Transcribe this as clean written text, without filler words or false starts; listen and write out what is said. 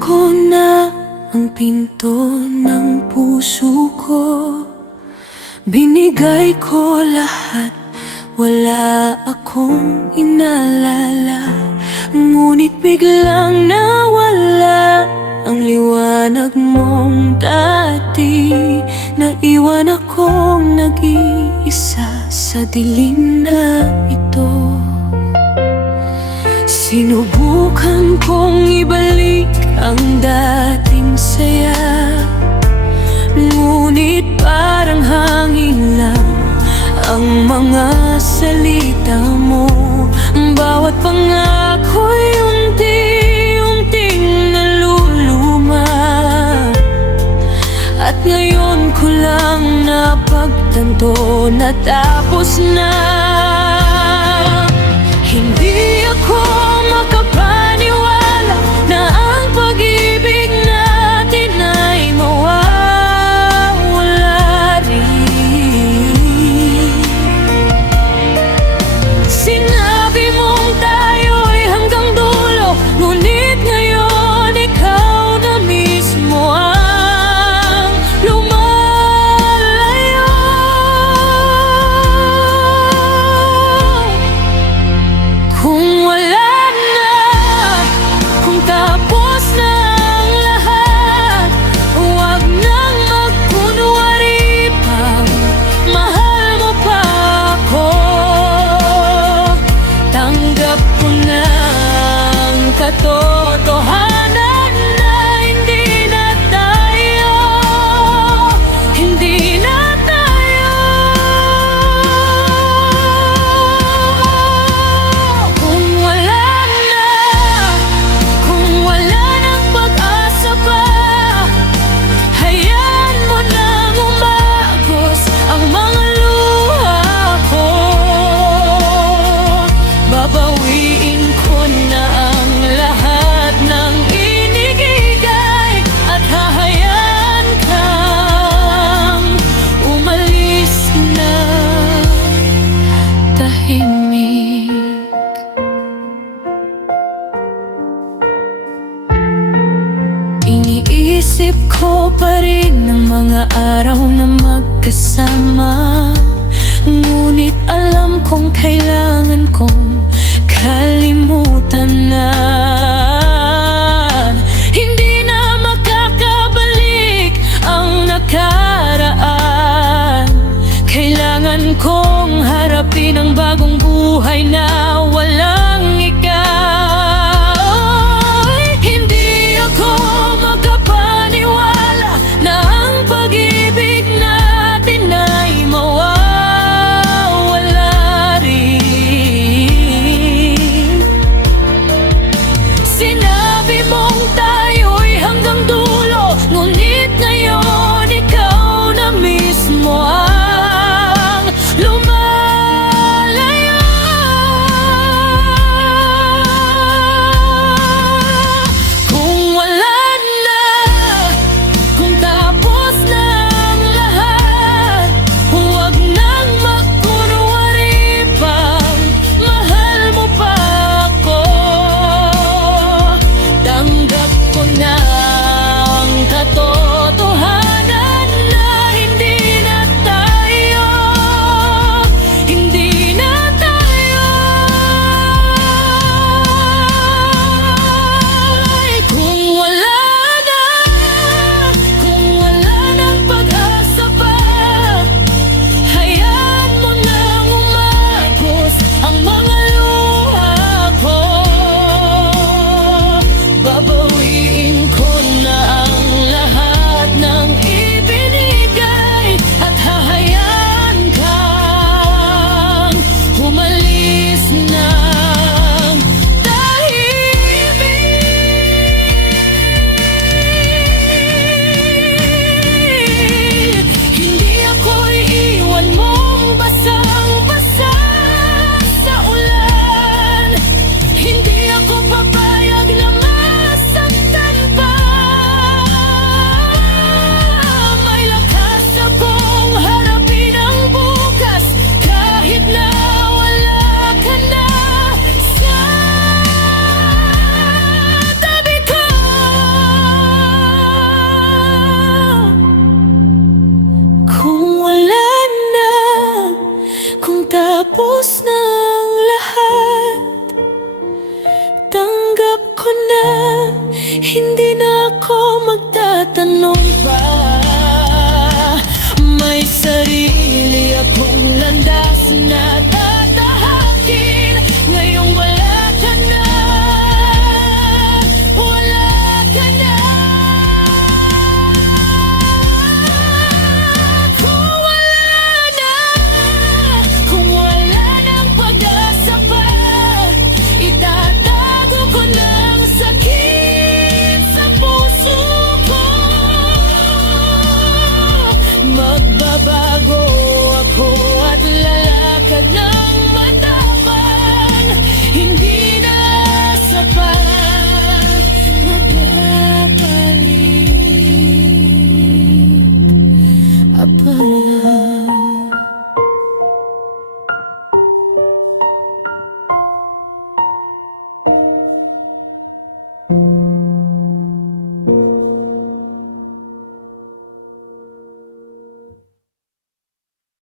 ko na ang pinto ng puso ko. Binigay ko lahat, wala akong inalala. Ngunit biglang nawala ang liwanag mong dati. Naiwan akong nag-iisa sa dilim na ito. Sinubukan kong ibalik ang dating saya, ngunit parang hangin lang ang mga salita mo. Bawat pangako'y unti-unting naluluma, at ngayon ko lang napagtanto na tapos na. Hindi ako makapaniwala na ang pag-ibig natin ay mawawala rin. Sinabi mong tayo'y hanggang dulo, ngunit ngayon ikaw na mismo ang lumalayo. Kung wala na, kung tapos na ang lahat, huwag nang magkunwari pang mahal mo pa ako. Tanggap ko na ang katotohanan na hindi na tayo, hindi na tayo. Kung wala na, kung wala nang pag-asa pa, hayaan mo nang umagos ang mga luha ko. Babawiin ko na ang lahat ng inigigay, at hahayaan kang umalis na tahimik. Iniisip ko pa rin ang mga araw na magkasama, ngunit alam kong kailangan kong kalimutan na. Hindi na makakabalik ang nakaraan. Kailangan kong harapin ang bagong buhay na walang ikaw. Hindi ako makapaniwala na ang pag-ibig natin ay mawawala rin. na ako magtatanong pa. May sarili akong landas na